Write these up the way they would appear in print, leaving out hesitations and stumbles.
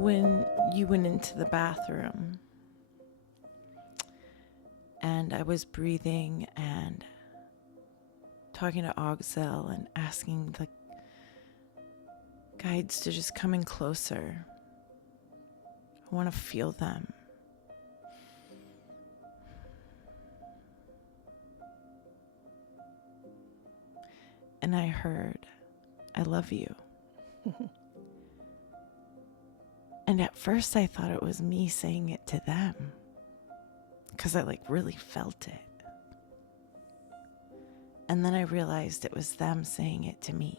when you went into the bathroom and I was breathing and talking to Oxel and asking the guides to just come in closer. I want to feel them. And I heard, I love you. And at first I thought it was me saying it to them, because I really felt it. And then I realized it was them saying it to me.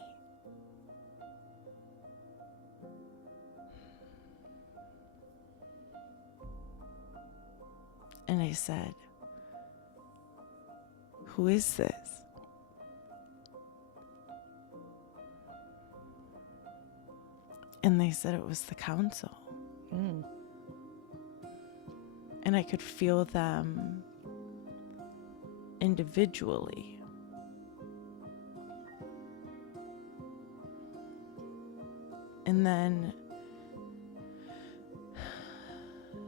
And I said, who is this? And they said it was the council. And I could feel them individually. And then,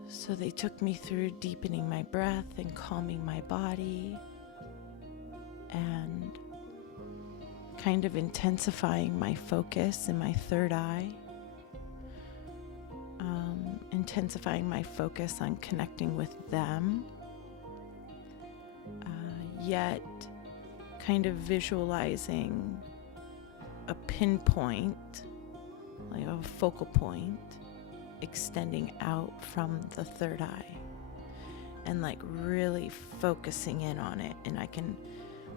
so they took me through deepening my breath and calming my body and kind of intensifying my focus in my third eye. Intensifying my focus on connecting with them, yet kind of visualizing a pinpoint, like a focal point, extending out from the third eye, and really focusing in on it. And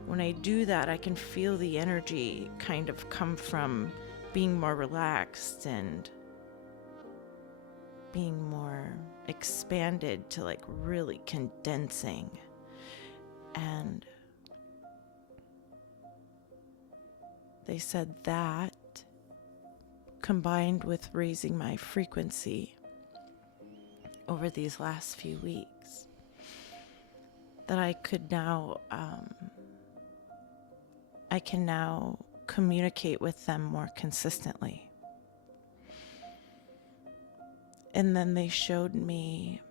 when I do that, I can feel the energy kind of come from being more relaxed and being more expanded to really condensing. And they said that combined with raising my frequency over these last few weeks, that I could now I can now communicate with them more consistently. And then they showed me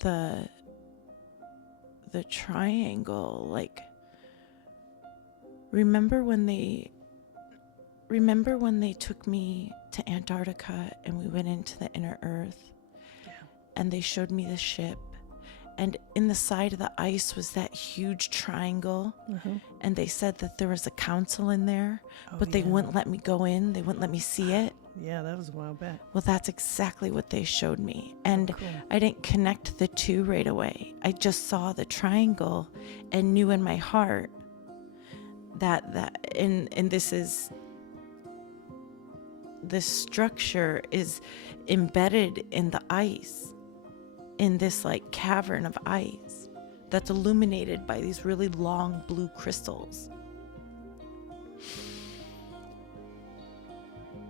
the triangle. Remember when they took me to Antarctica and we went into the inner earth? Yeah. And they showed me the ship, and in the side of the ice was that huge triangle. Mm-hmm. And they said that there was a council in there, but they wouldn't let me go in. They wouldn't let me see it. Yeah, that was a while back. Well, that's exactly what they showed me. And cool. I didn't connect the two right away. I just saw the triangle and knew in my heart that this structure is embedded in the ice, in this cavern of ice that's illuminated by these really long blue crystals.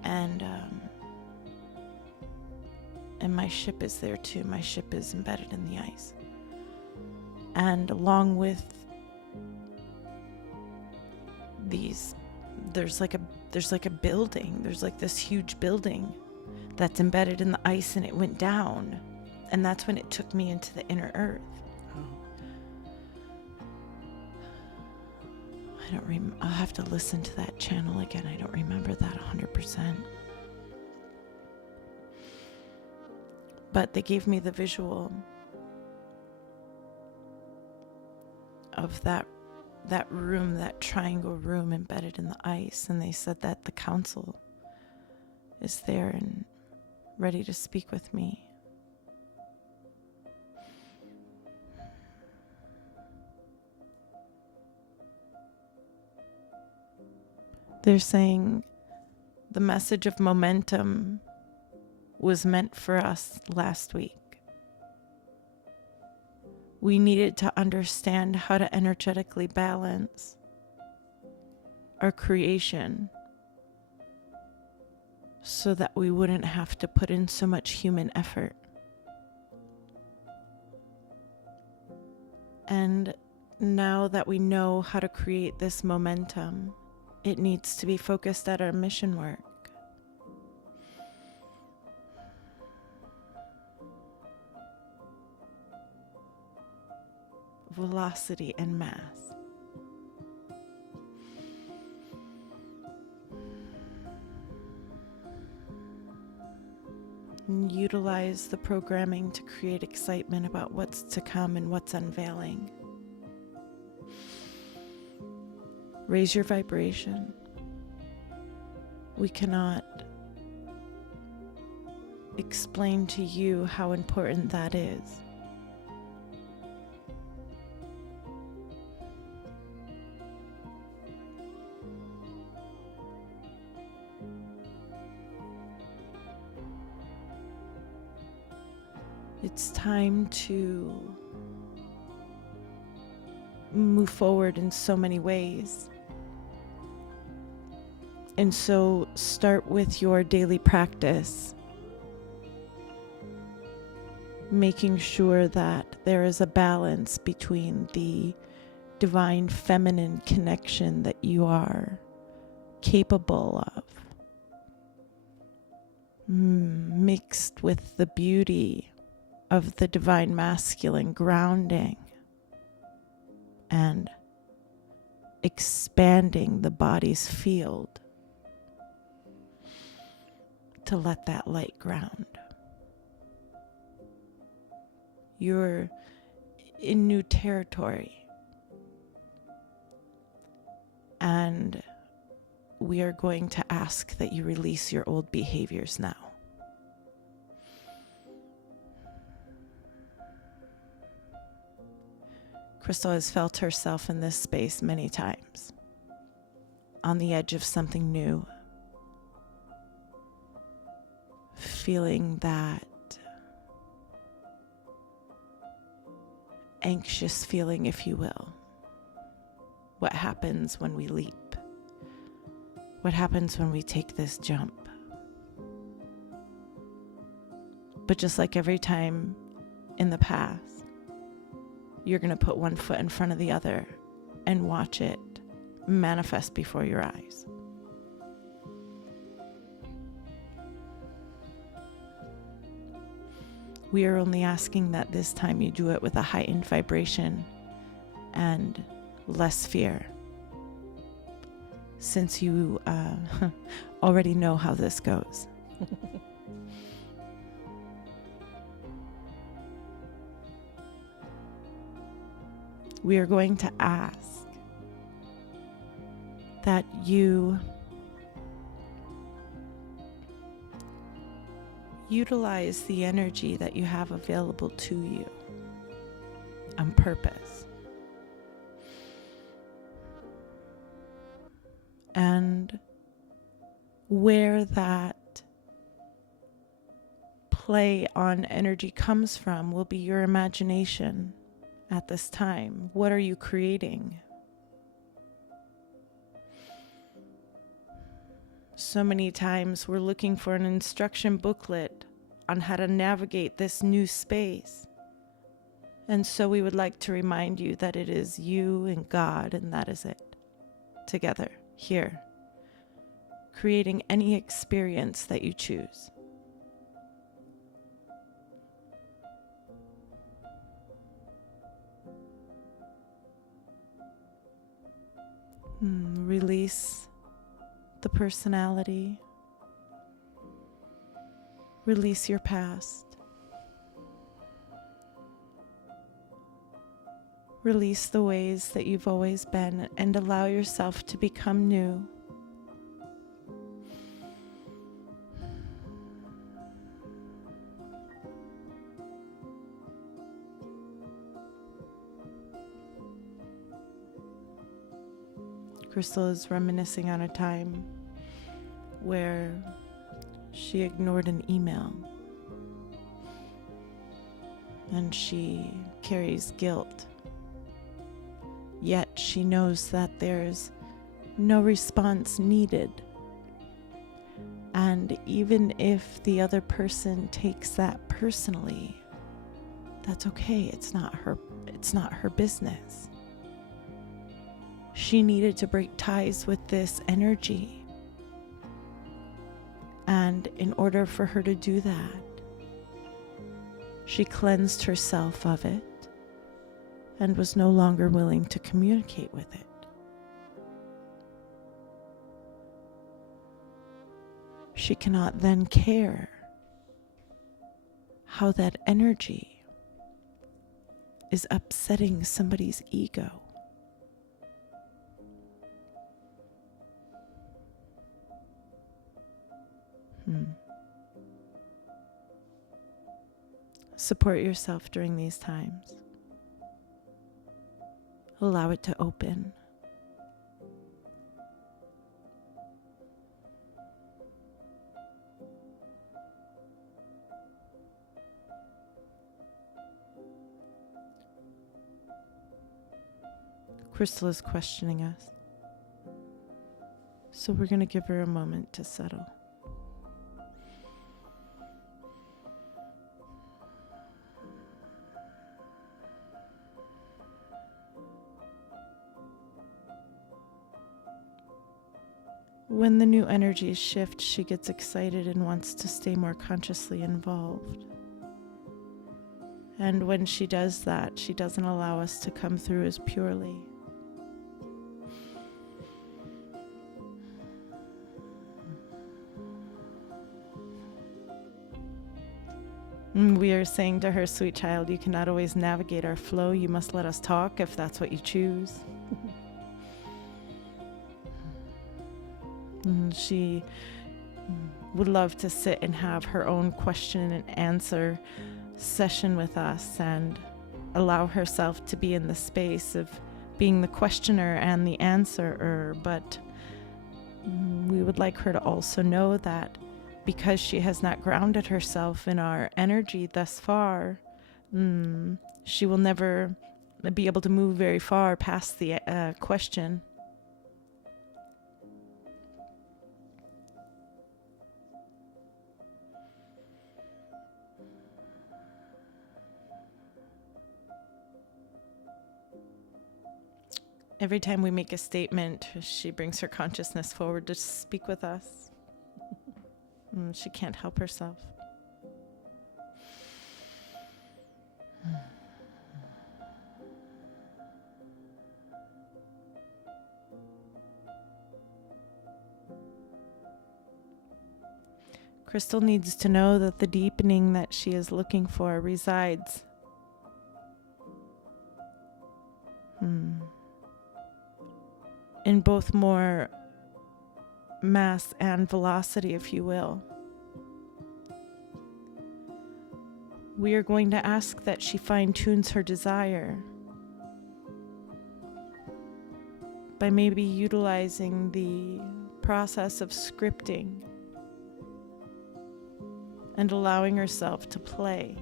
And my ship is there too. My ship is embedded in the ice. And along with these, there's a building. There's this huge building that's embedded in the ice, and it went down. And that's when it took me into the inner earth. I'll have to listen to that channel again. I don't remember that 100%. But they gave me the visual of that room, that triangle room embedded in the ice. And they said that the council is there and ready to speak with me. They're saying the message of momentum was meant for us last week. We needed to understand how to energetically balance our creation so that we wouldn't have to put in so much human effort. And now that we know how to create this momentum, it needs to be focused at our mission work. velocity and mass. And utilize the programming to create excitement about what's to come and what's unveiling. Raise your vibration. We cannot explain to you how important that is. It's time to move forward in so many ways. And so start with your daily practice, making sure that there is a balance between the divine feminine connection that you are capable of, mixed with the beauty of the divine masculine grounding and expanding the body's field to let that light ground. You're in new territory, and we are going to ask that you release your old behaviors now. Crystal has felt herself in this space many times, on the edge of something new, feeling that anxious feeling, if you will. What happens when we leap? What happens when we take this jump? But just like every time in the past, you're going to put one foot in front of the other and watch it manifest before your eyes. We are only asking that this time you do it with a heightened vibration and less fear, since you already know how this goes. We are going to ask that you utilize the energy that you have available to you on purpose. And where that play on energy comes from will be your imagination at this time. What are you creating? So many times we're looking for an instruction booklet on how to navigate this new space. And so we would like to remind you that it is you and God, and that is it. Together, here, creating any experience that you choose. Release the personality. Release your past. Release the ways that you've always been and allow yourself to become new. Crystal is reminiscing on a time where she ignored an email and she carries guilt. Yet she knows that there's no response needed. And even if the other person takes that personally, that's okay. It's not her business. She needed to break ties with this energy. And in order for her to do that, she cleansed herself of it and was no longer willing to communicate with it. She cannot then care how that energy is upsetting somebody's ego. Support yourself during these times. Allow it to open. Crystal is questioning us, so we're going to give her a moment to settle. When the new energies shift, she gets excited and wants to stay more consciously involved. And when she does that, she doesn't allow us to come through as purely. We are saying to her, sweet child, you cannot always navigate our flow. You must let us talk if that's what you choose. She would love to sit and have her own question and answer session with us and allow herself to be in the space of being the questioner and the answerer. But we would like her to also know that because she has not grounded herself in our energy thus far, she will never be able to move very far past the question. Every time we make a statement, she brings her consciousness forward to speak with us. She can't help herself. Crystal needs to know that the deepening that she is looking for resides in both more mass and velocity, if you will. We are going to ask that she fine-tunes her desire by maybe utilizing the process of scripting and allowing herself to play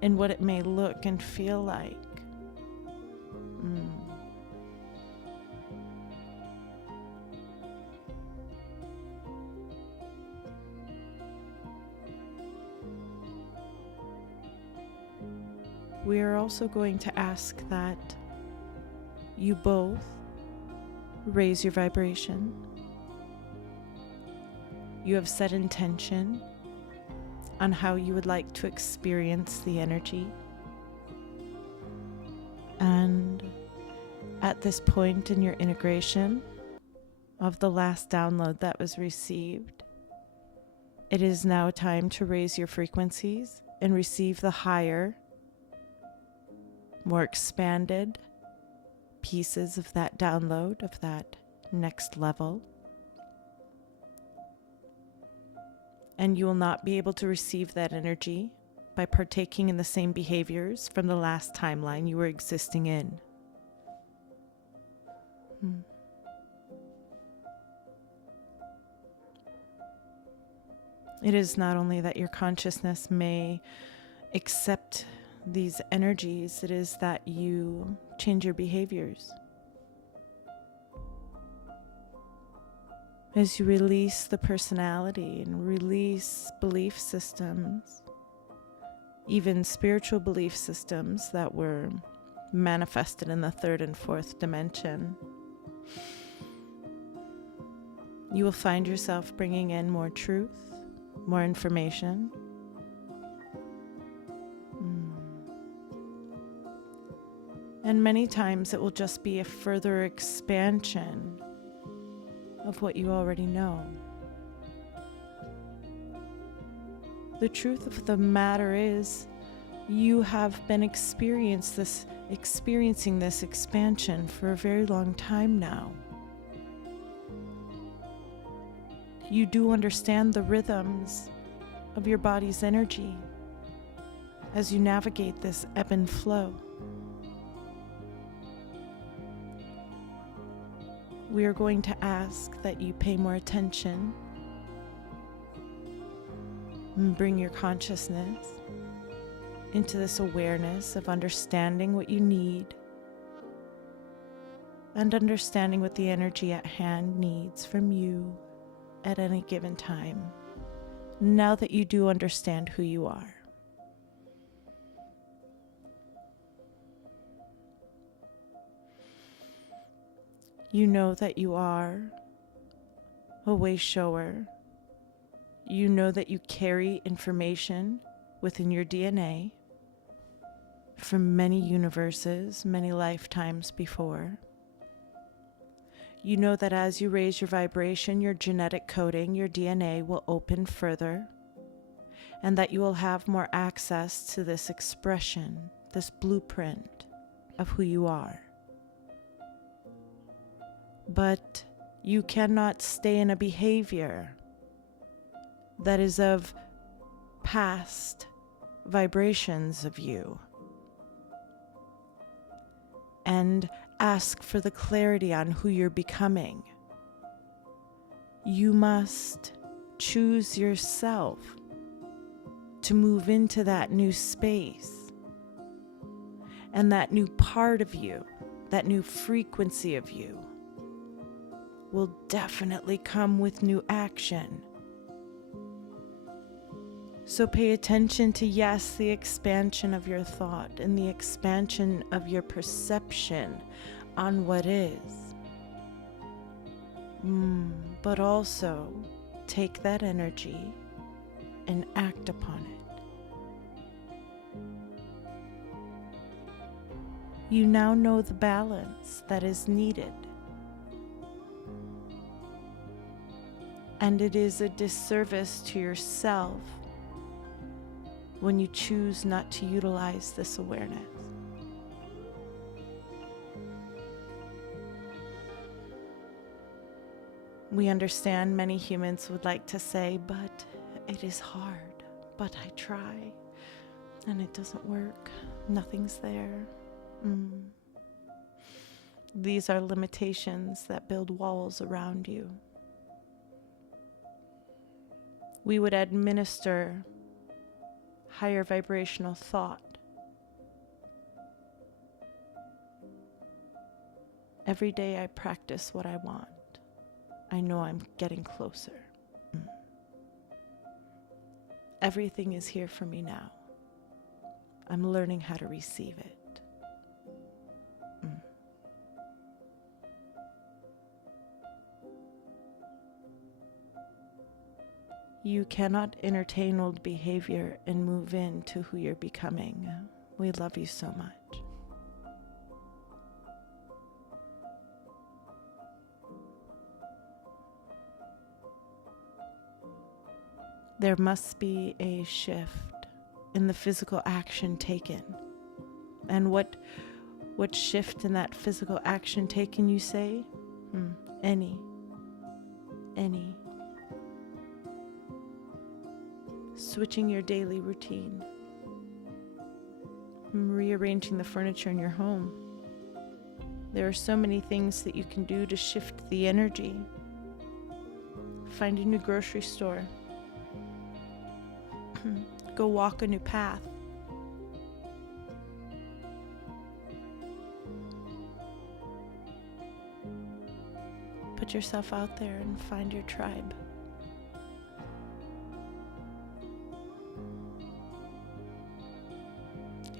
in what it may look and feel like. We are also going to ask that you both raise your vibration. You have set intention on how you would like to experience the energy. And at this point in your integration of the last download that was received, it is now time to raise your frequencies and receive the higher, more expanded pieces of that download, of that next level. And you will not be able to receive that energy by partaking in the same behaviors from the last timeline you were existing in. It is not only that your consciousness may accept these energies, it is that you change your behaviors. As you release the personality and release belief systems, even spiritual belief systems that were manifested in the third and fourth dimension, you will find yourself bringing in more truth, more information. And many times it will just be a further expansion of what you already know. The truth of the matter is, you have been experiencing this expansion for a very long time now. You do understand the rhythms of your body's energy as you navigate this ebb and flow. We are going to ask that you pay more attention and bring your consciousness into this awareness of understanding what you need and understanding what the energy at hand needs from you at any given time, now that you do understand who you are. You know that you are a way shower. You know that you carry information within your DNA from many universes, many lifetimes before. You know that as you raise your vibration, your genetic coding, your DNA will open further, and that you will have more access to this expression, this blueprint of who you are. But you cannot stay in a behavior that is of past vibrations of you and ask for the clarity on who you're becoming. You must choose yourself to move into that new space, and that new part of you, that new frequency of you, will definitely come with new action. So pay attention to, yes, the expansion of your thought and the expansion of your perception on what is. But also take that energy and act upon it. You now know the balance that is needed. And it is a disservice to yourself when you choose not to utilize this awareness. We understand many humans would like to say, but it is hard, but I try, and it doesn't work, nothing's there. These are limitations that build walls around you. We would administer higher vibrational thought. Every day I practice what I want. I know I'm getting closer. Everything is here for me now. I'm learning how to receive it. You cannot entertain old behavior and move into who you're becoming. We love you so much. There must be a shift in the physical action taken. And what shift in that physical action taken, you say? Any. Switching your daily routine. Rearranging the furniture in your home. There are so many things that you can do to shift the energy. Find a new grocery store. Go walk a new path. Put yourself out there and find your tribe.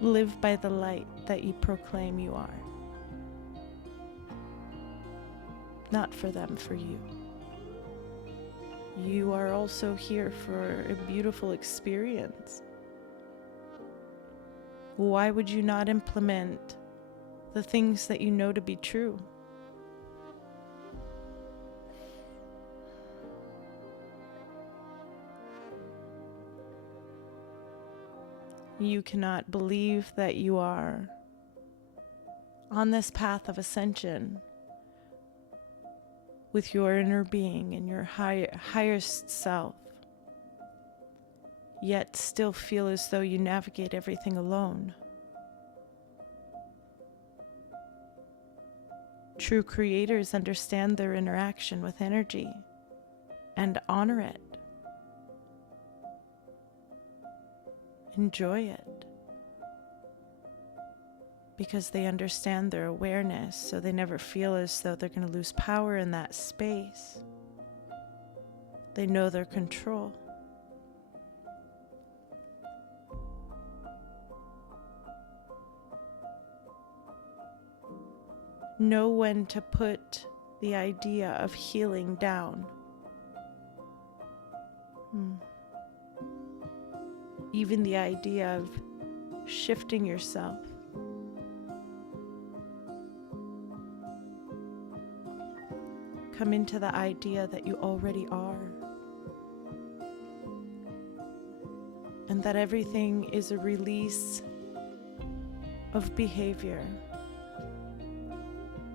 Live by the light that you proclaim you are. Not for them, for you. You are also here for a beautiful experience. Why would you not implement the things that you know to be true. You cannot believe that you are on this path of ascension with your inner being and your highest self, yet still feel as though you navigate everything alone. True creators understand their interaction with energy and honor it. Enjoy it. Because they understand their awareness, so they never feel as though they're going to lose power in that space. They know their control. Know when to put the idea of healing down. Even the idea of shifting yourself. Come into the idea that you already are. And that everything is a release of behavior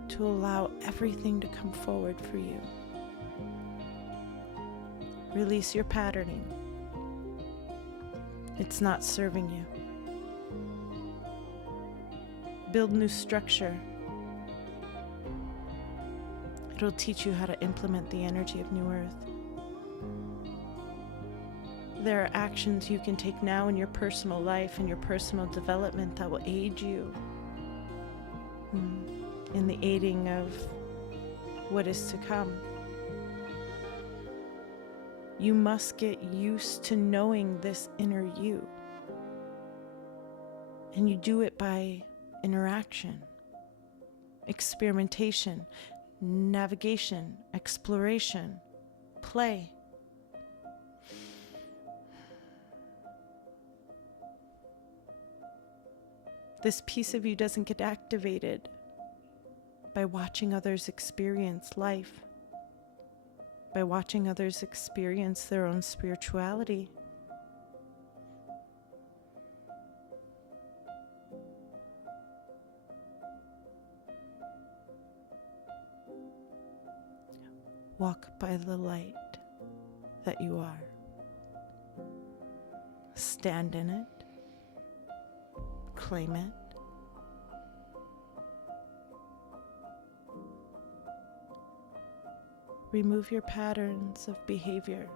to allow everything to come forward for you. Release your patterning. It's not serving you. Build new structure. It'll teach you how to implement the energy of New Earth. There are actions you can take now in your personal life and your personal development that will aid you in the aiding of what is to come. You must get used to knowing this inner you. And you do it by interaction, experimentation, navigation, exploration, play. This piece of you doesn't get activated by watching others experience life, by watching others experience their own spirituality. Walk by the light that you are. Stand in it. Claim it. Remove your patterns of behavior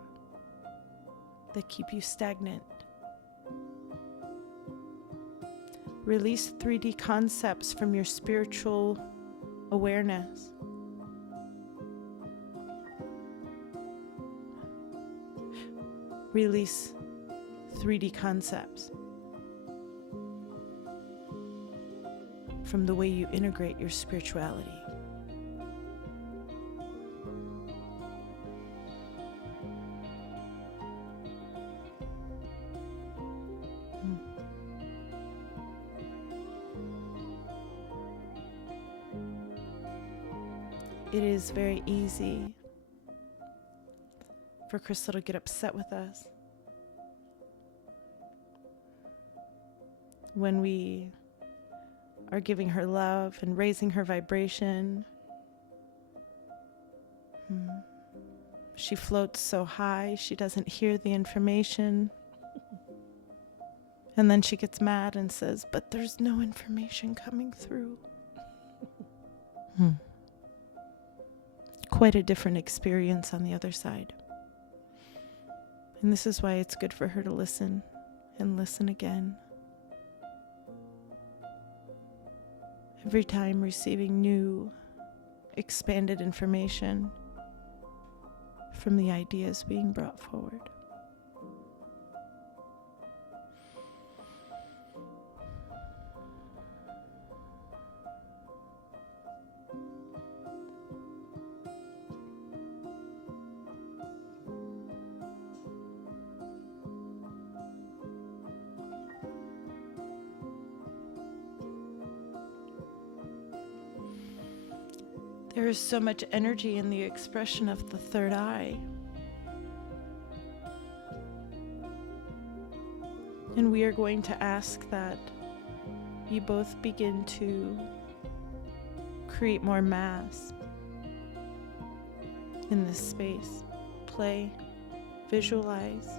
that keep you stagnant. Release 3D concepts from your spiritual awareness. Release 3D concepts from the way you integrate your spirituality. It is very easy for Crystal to get upset with us when we are giving her love and raising her vibration. She floats so high, she doesn't hear the information. And then she gets mad and says, "But there's no information coming through." Quite a different experience on the other side. And this is why it's good for her to listen and listen again. Every time receiving new, expanded information from the ideas being brought forward. There is so much energy in the expression of the third eye. And we are going to ask that you both begin to create more mass in this space. Play, visualize.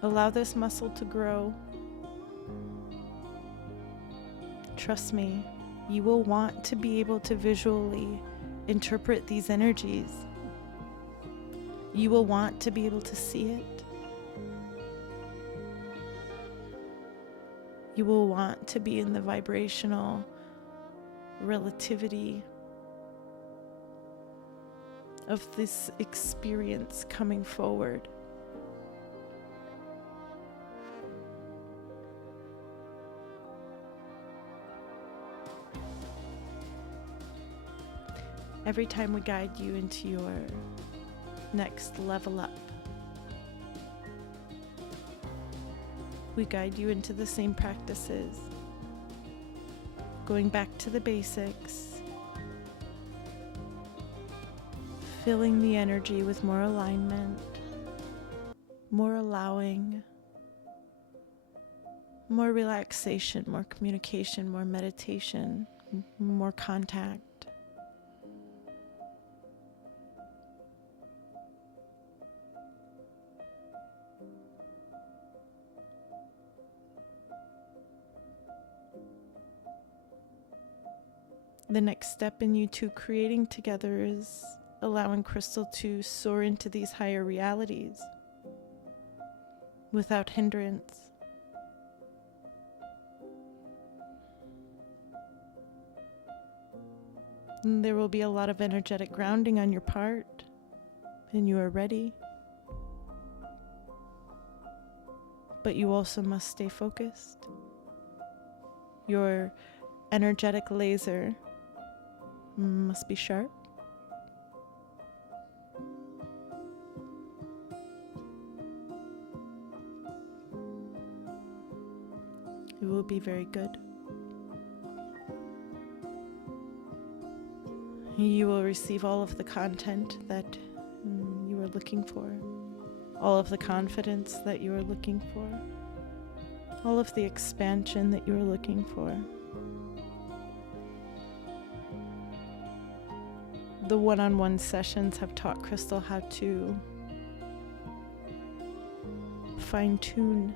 Allow this muscle to grow. Trust me, you will want to be able to visually interpret these energies. You will want to be able to see it. You will want to be in the vibrational relativity of this experience coming forward. Every time we guide you into your next level up, we guide you into the same practices, going back to the basics, filling the energy with more alignment, more allowing, more relaxation, more communication, more meditation, more contact. The next step in you two creating together is allowing Crystal to soar into these higher realities without hindrance. And there will be a lot of energetic grounding on your part, and you are ready. But you also must stay focused. Your energetic laser must be sharp. It will be very good. You will receive all of the content that you are looking for, all of the confidence that you are looking for, all of the expansion that you are looking for. The one-on-one sessions have taught Crystal how to fine-tune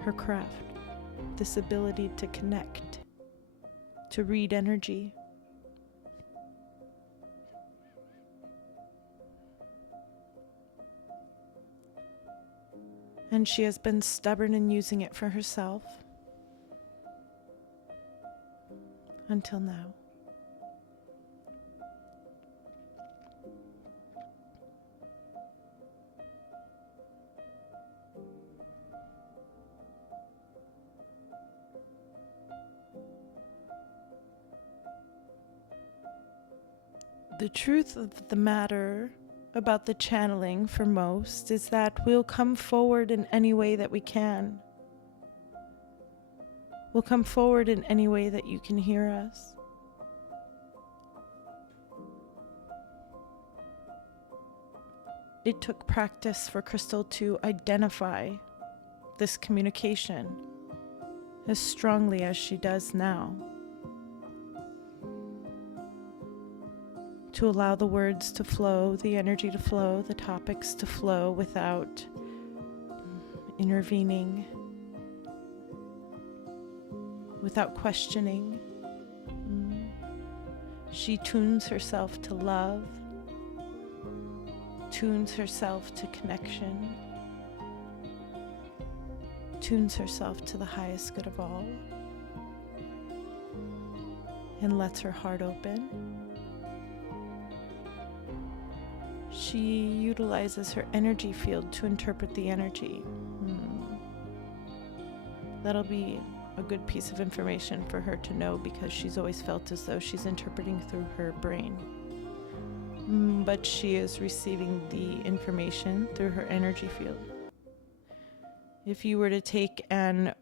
her craft, this ability to connect, to read energy. And she has been stubborn in using it for herself until now. The truth of the matter about the channeling for most is that we'll come forward in any way that we can. We'll come forward in any way that you can hear us. It took practice for Crystal to identify this communication as strongly as she does now. To allow the words to flow, the energy to flow, the topics to flow without intervening, without questioning. She tunes herself to love, tunes herself to connection, tunes herself to the highest good of all, and lets her heart open. She utilizes her energy field to interpret the energy. That'll be a good piece of information for her to know, because she's always felt as though she's interpreting through her brain. But she is receiving the information through her energy field. If you were to take an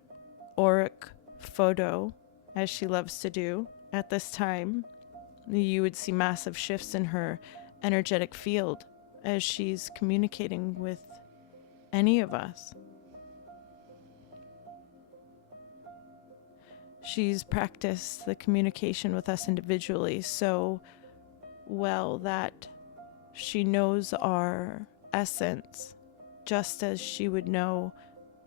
auric photo as she loves to do at this time, you would see massive shifts in her energetic field as she's communicating with any of us. She's practiced the communication with us individually so well that she knows our essence, just as she would know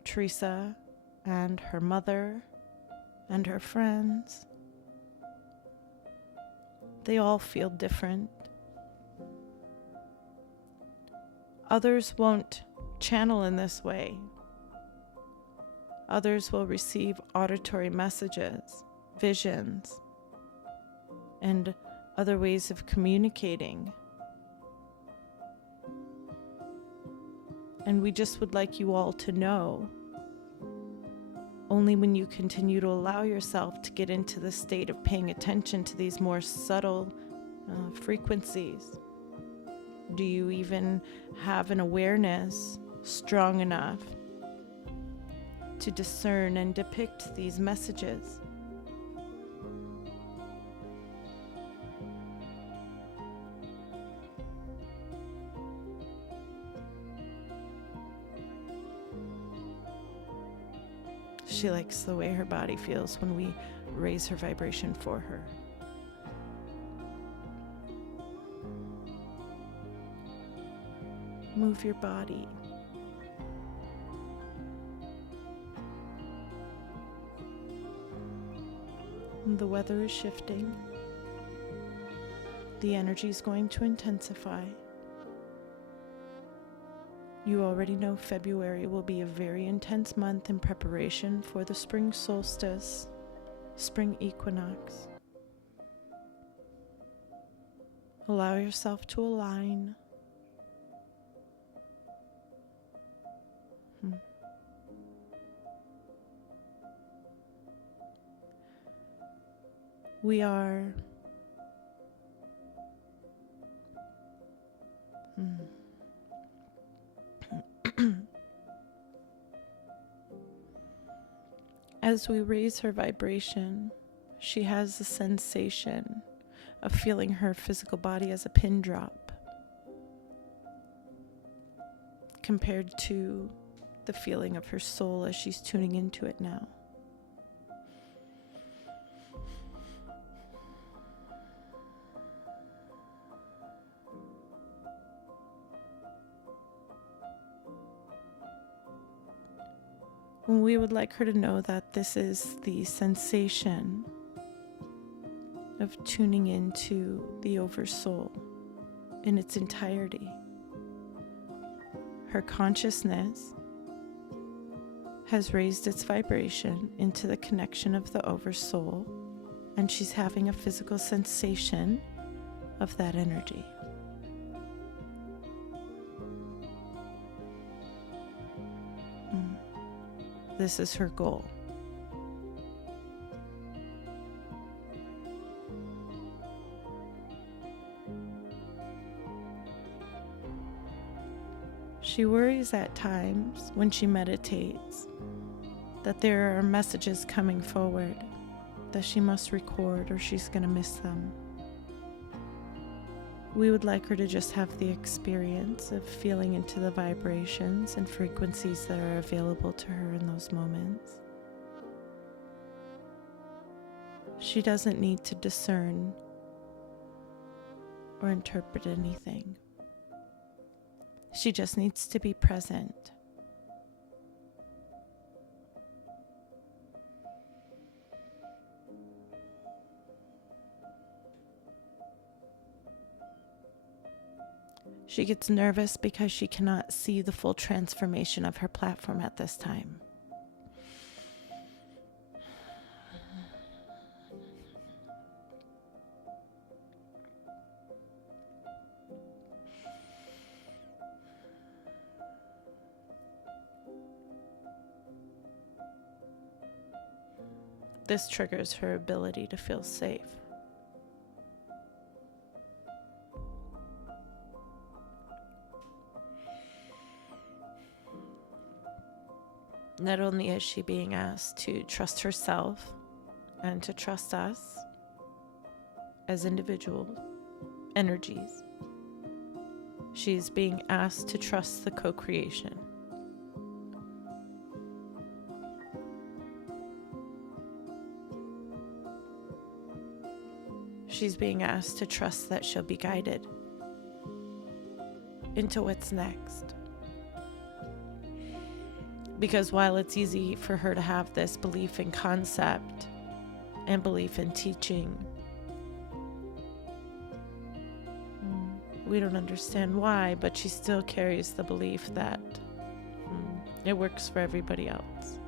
Teresa and her mother and her friends. They all feel different. Others won't channel in this way. Others will receive auditory messages, visions, and other ways of communicating. And we just would like you all to know, only when you continue to allow yourself to get into the state of paying attention to these more subtle frequencies, do you even have an awareness strong enough to discern and depict these messages. She likes the way her body feels when we raise her vibration for her. Move your body. The weather is shifting. The energy is going to intensify. You already know February will be a very intense month in preparation for the spring solstice, spring equinox. Allow yourself to align. We are as we raise her vibration, she has the sensation of feeling her physical body as a pin drop compared to the feeling of her soul as she's tuning into it now. We would like her to know that this is the sensation of tuning into the Oversoul in its entirety. Her consciousness has raised its vibration into the connection of the Oversoul, and she's having a physical sensation of that energy. This is her goal. She worries at times when she meditates that there are messages coming forward that she must record or she's going to miss them. We would like her to just have the experience of feeling into the vibrations and frequencies that are available to her in those moments. She doesn't need to discern or interpret anything. She just needs to be present. She gets nervous because she cannot see the full transformation of her platform at this time. This triggers her ability to feel safe. Not only is she being asked to trust herself and to trust us as individual energies. She's being asked to trust the co-creation. She's being asked to trust that she'll be guided into what's next. Because while it's easy for her to have this belief in concept and belief in teaching, we don't understand why, but she still carries the belief that it works for everybody else.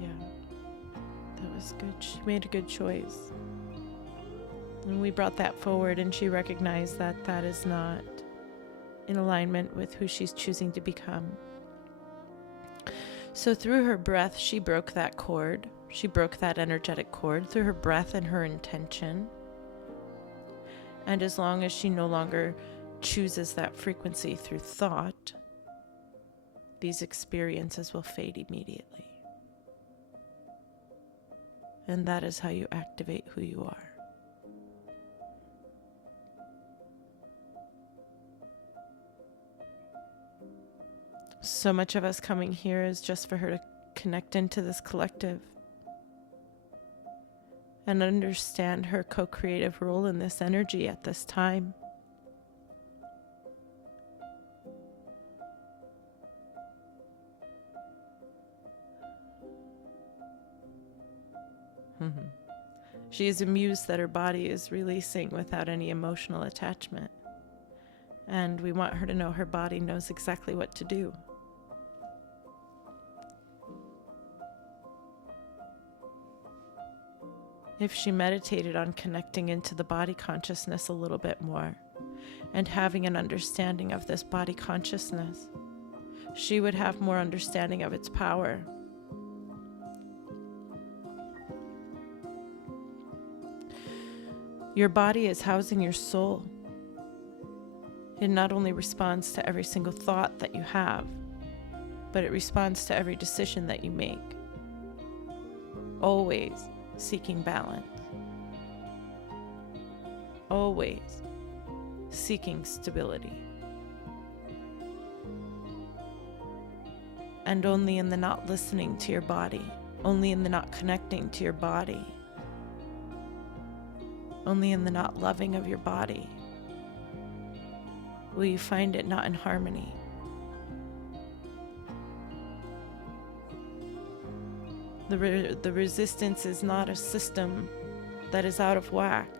Yeah, that was good. She made a good choice. And we brought that forward, and she recognized that that is not in alignment with who she's choosing to become. So through her breath, she broke that cord. She broke that energetic cord through her breath and her intention. And as long as she no longer chooses that frequency through thought, these experiences will fade immediately. And that is how you activate who you are. So much of us coming here is just for her to connect into this collective and understand her co-creative role in this energy at this time. She is amused that her body is releasing without any emotional attachment. And we want her to know her body knows exactly what to do. If she meditated on connecting into the body consciousness a little bit more and having an understanding of this body consciousness, she would have more understanding of its power. Your body is housing your soul. It not only responds to every single thought that you have, but it responds to every decision that you make. Always seeking balance. Always seeking stability. And only in the not listening to your body, only in the not connecting to your body, only in the not loving of your body, will you find it not in harmony. The resistance is not a system that is out of whack.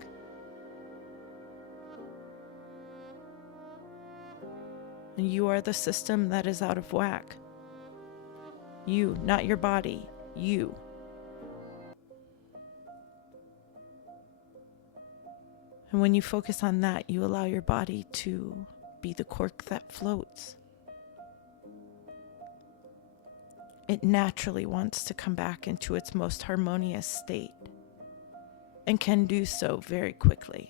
And you are the system that is out of whack. You, not your body, you. And when you focus on that, you allow your body to be the cork that floats. It naturally wants to come back into its most harmonious state and can do so very quickly.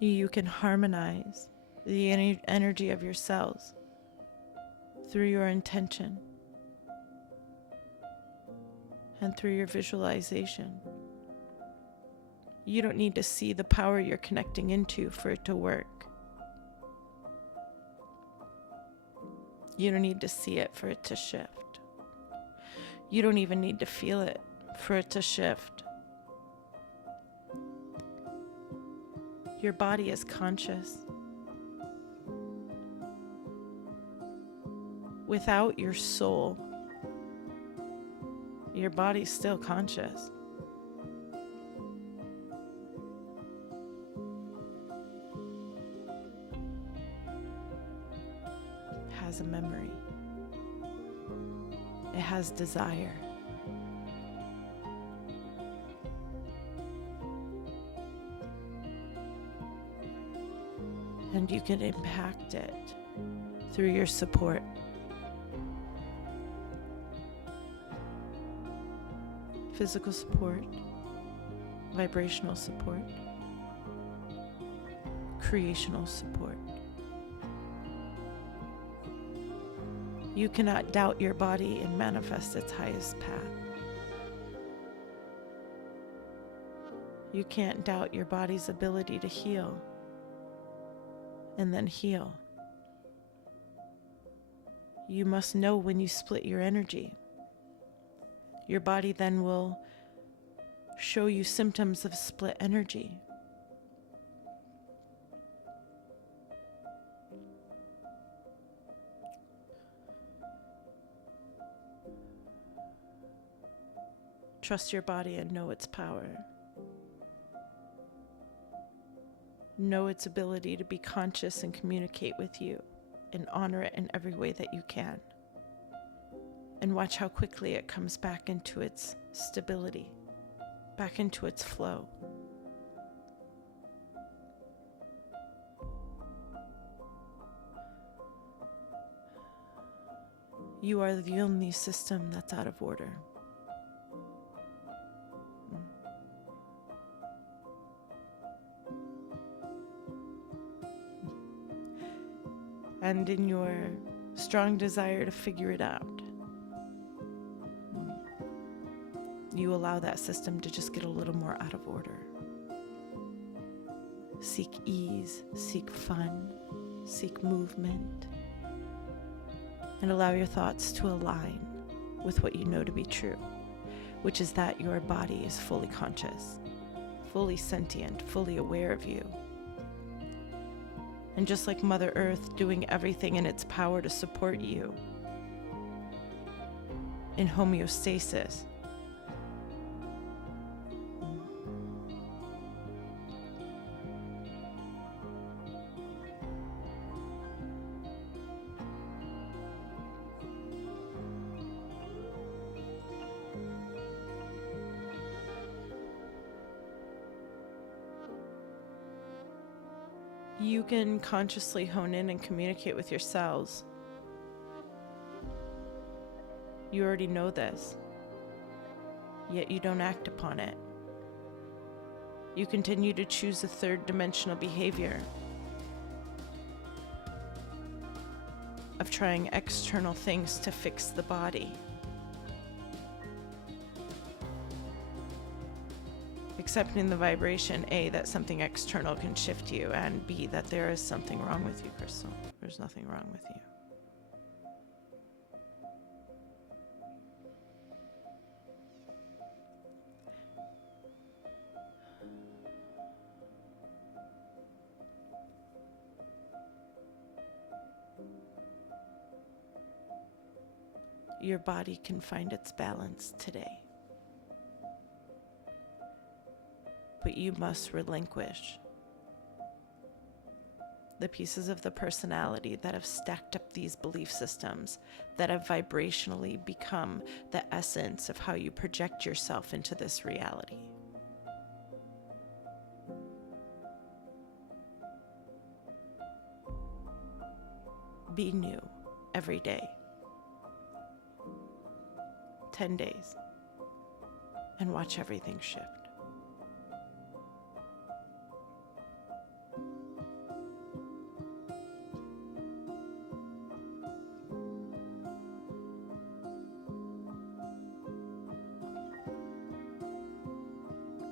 You can harmonize the energy of your cells through your intention and through your visualization. You don't need to see the power you're connecting into for it to work. You don't need to see it for it to shift. You don't even need to feel it for it to shift. Your body is conscious. Without your soul, your body's still conscious. It has a memory. It has desire. And you can impact it through your support. physical support, vibrational support, creational support. You cannot doubt your body and manifest its highest path. You can't doubt your body's ability to heal and then heal. You must know when you split your energy. Your body then will show you symptoms of split energy. Trust your body and know its power. Know its ability to be conscious and communicate with you, and honor it in every way that you can. And watch how quickly it comes back into its stability, back into its flow. You are the only system that's out of order. And in your strong desire to figure it out, you allow that system to just get a little more out of order. Seek ease, seek fun, seek movement, and allow your thoughts to align with what you know to be true, which is that your body is fully conscious, fully sentient, fully aware of you. And just like Mother Earth doing everything in its power to support you in homeostasis, you can consciously hone in and communicate with your cells. You already know this, yet you don't act upon it. You continue to choose a third dimensional behavior of trying external things to fix the body, accepting the vibration, A, that something external can shift you, and B, that there is something wrong with you, Crystal. There's nothing wrong with you. Your body can find its balance today. But you must relinquish the pieces of the personality that have stacked up these belief systems that have vibrationally become the essence of how you project yourself into this reality. Be new every day. 10 days. And watch everything shift.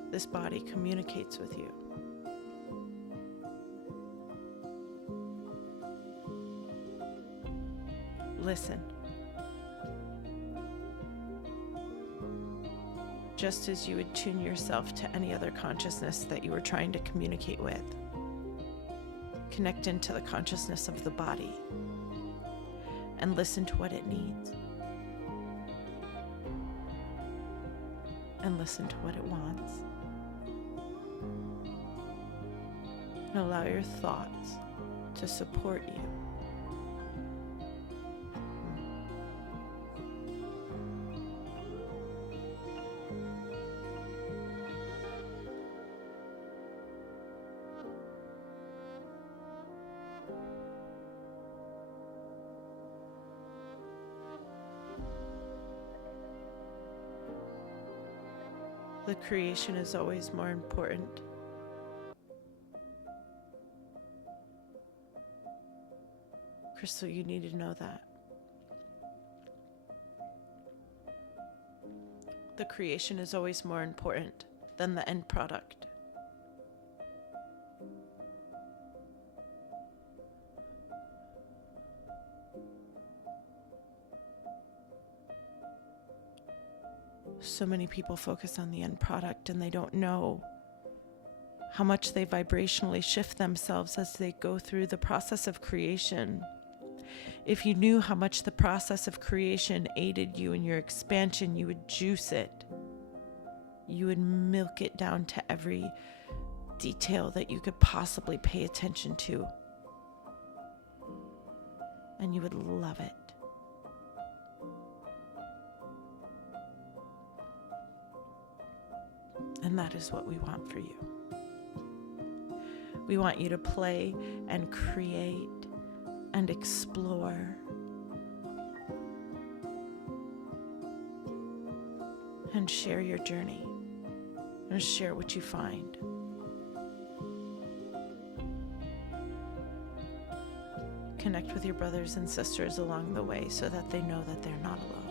This body communicates with you. Listen. Just as you would tune yourself to any other consciousness that you were trying to communicate with. Connect into the consciousness of the body and listen to what it needs. And listen to what it wants. And allow your thoughts to support you. The creation is always more important. Crystal, you need to know that. The creation is always more important than the end product. So many people focus on the end product and they don't know how much they vibrationally shift themselves as they go through the process of creation. If you knew how much the process of creation aided you in your expansion, you would juice it. You would milk it down to every detail that you could possibly pay attention to. And you would love it. And that is what we want for you. We want you to play and create and explore. And share your journey. And share what you find. Connect with your brothers and sisters along the way so that they know that they're not alone.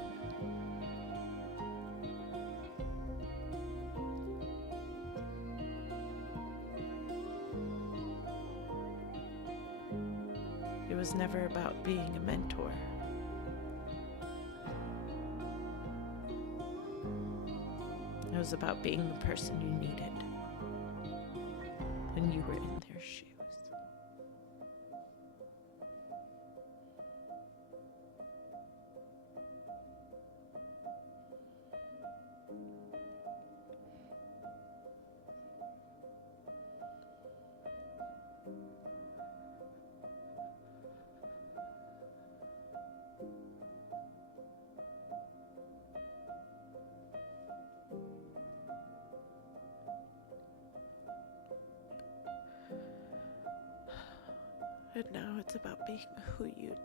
It was never about being a mentor. It was about being the person you needed when you were in their shoes. And now it's about being who you need.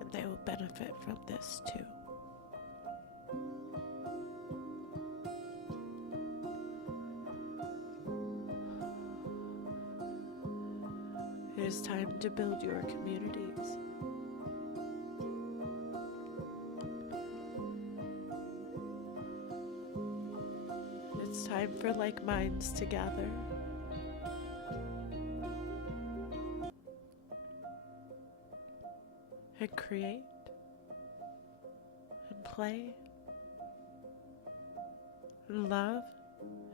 And they will benefit from this too. It is time to build your communities. It's time for like minds to gather. And create. And play. And love.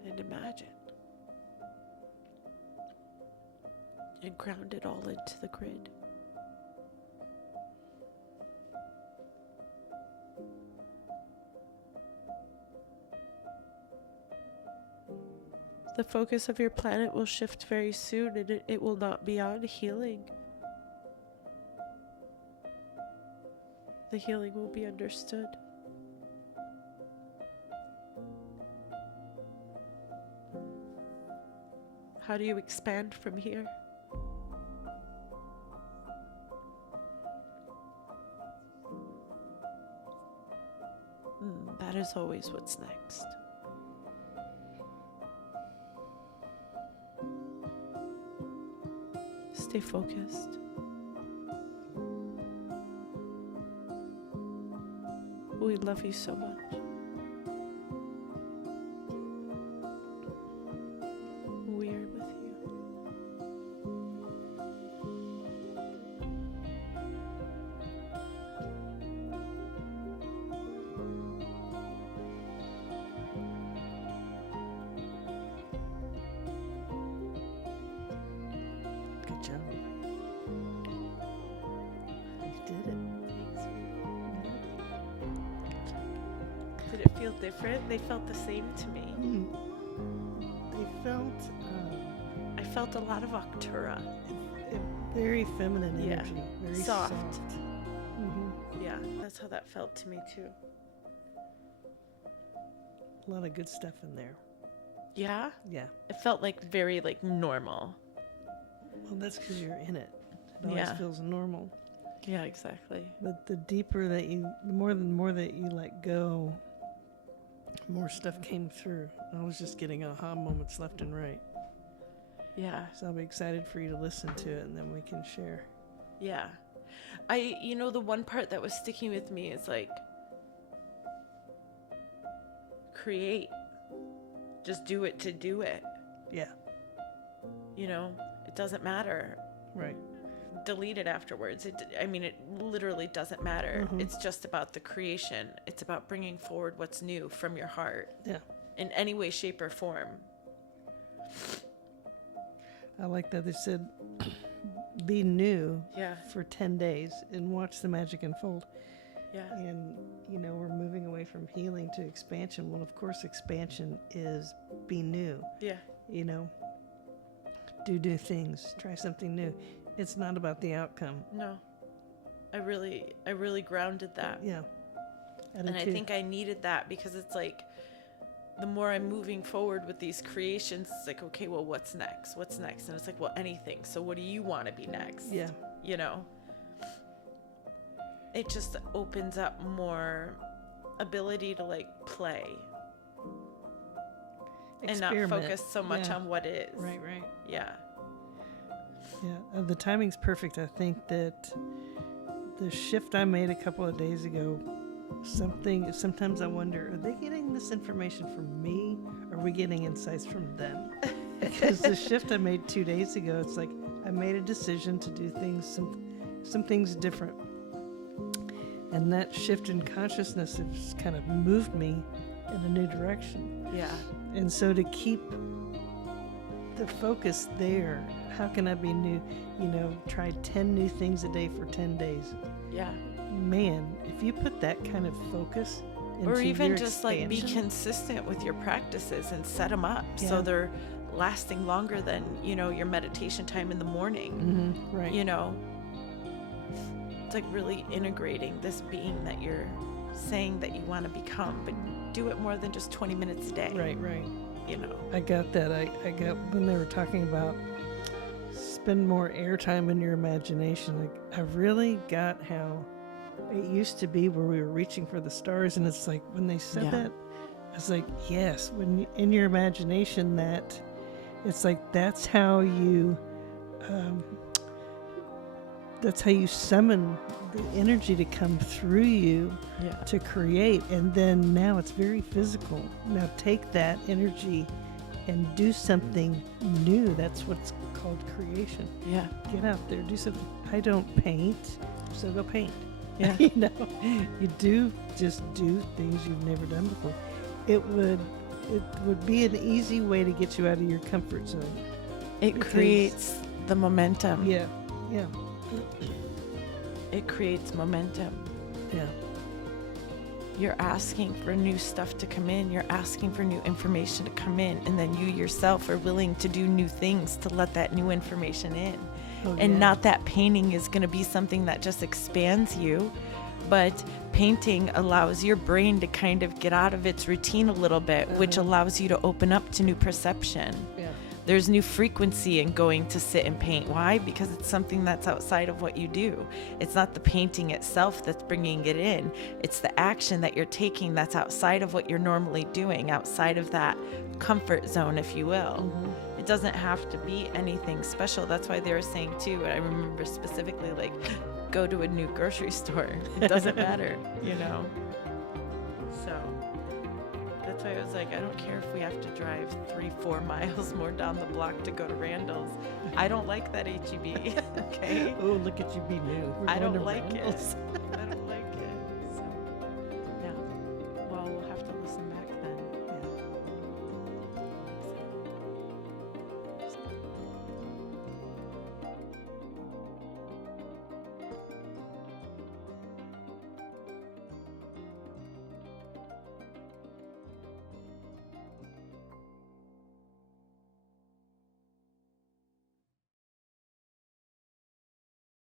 And imagine. And ground it all into the grid. The focus of your planet will shift very soon, and it will not be on healing. The healing will be understood. How do you expand from here? That is always what's next. Stay focused. We love you so much. We are with you. Good job. You did it. Did it feel different? They felt the same to me. They felt I felt a lot of Octura. very feminine Yeah. energy. Very Soft. soft. Yeah, that's That's how that felt to me too. A lot of good stuff in there. Yeah? Yeah. It felt like very like normal. Well, that's because you're in it. It always Yeah. feels normal. Yeah, exactly. But the deeper that the more that you let go, more stuff came through. I was just getting aha moments left and right. Yeah. So I'll be excited for you to listen to it, and then we can share. Yeah. The one part that was sticking with me is like, create. Just do it to do it. Yeah. It doesn't matter. Right. Delete it afterwards. It literally doesn't matter. Mhm. It's just about the creation. It's about bringing forward what's new from your heart. Yeah. In any way, shape, or form. I like that they said, be new Yeah. for 10 days and watch the magic unfold. Yeah. And, we're moving away from healing to expansion. Well, of course, expansion is be new. Yeah. Do new things. Try something new. It's not about the outcome. No. I really grounded that. Yeah. And I think I needed that because it's like, the more I'm moving forward with these creations, it's like, okay, well, what's next? What's next? And it's like, well, anything. So what do you want to be next? Yeah. It just opens up more ability to like play and not Experiment. focus so much on what is. Right. Yeah. Yeah. The timing's perfect. I think that the shift I made a couple of days ago, sometimes I wonder, are they getting this information from me, or are we getting insights from them? Because the shift I made 2 days ago, it's like I made a decision to do things, some things different. And that shift in consciousness has kind of moved me in a new direction. Yeah. And so to keep the focus there, how can I be new? Try 10 new things a day for 10 days. Yeah. Man, if you put that kind of focus into Or even your just like be expansion- consistent with your practices and set them up Yeah. so they're lasting longer than, your meditation time in the morning. Mhm, right. It's like really integrating this being that you're saying that you want to become, but do it more than just 20 minutes a day. Right. I got that. I got when they were talking about spend more airtime in your imagination. Like, I really got how it used to be where we were reaching for the stars, and it's like when they said Yeah. that, I was like, yes, when in your imagination, that it's like that's how you summon the energy to come through you Yeah. to create. And then now it's very physical. Now take that energy and do something new. That's what's called creation. Yeah. Get out there, do something. I don't paint, so go paint. Yeah. You do things you've never done before. It would be an easy way to get you out of your comfort zone. It Because- creates the momentum. Yeah. It creates momentum. Yeah. You're asking for new stuff to come in. You're asking for new information to come in. And then you yourself are willing to do new things to let that new information in. Oh, And yeah. not that painting is going to be something that just expands you, but painting allows your brain to kind of get out of its routine a little bit, which Uh-huh. allows you to open up to new perception. Yeah. There's new frequency in going to sit and paint. Why? Because it's something that's outside of what you do. It's not the painting itself that's bringing it in. It's the action that you're taking that's outside of what you're normally doing, outside of that comfort zone, if you will. Mhm. It doesn't have to be anything special. That's why they were saying too, and I remember specifically, like, go to a new grocery store. It doesn't matter, So that's why I was like, I don't care if we have to drive 3-4 miles more down the block to go to Randall's. I don't like that HEB, okay? Oh, look at you be new. We're I going don't to like Randall's. it.